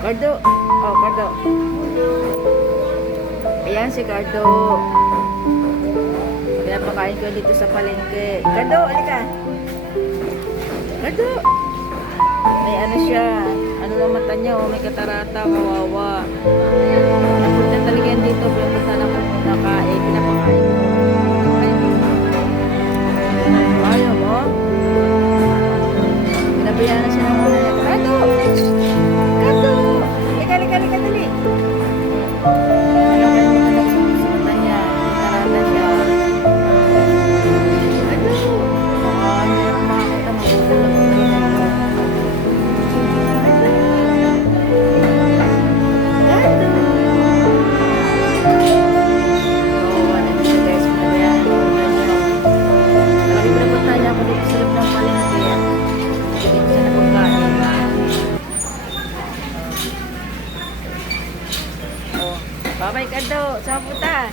Cardo. Oh, Cardo. Ayan si Cardo. Kaya pakain ko dito sa palengke. Cardo, alika. Cardo. May ano siya. Ano ang mata niya, oh, may katarata, kawawa. Napunta talaga yan dito. Pinapunta na kung nakain, pinapakain ko. Ayaw mo? Pinabayaan na siya ng mga niya. Cardo! Cardo! Lika, lika, lika, dali. Ayaw kayo mga sa mata niya. Katarata siya. Cardo! Hirap makakita. Magugulat ko rin ako. Babay ka daw, sa puta.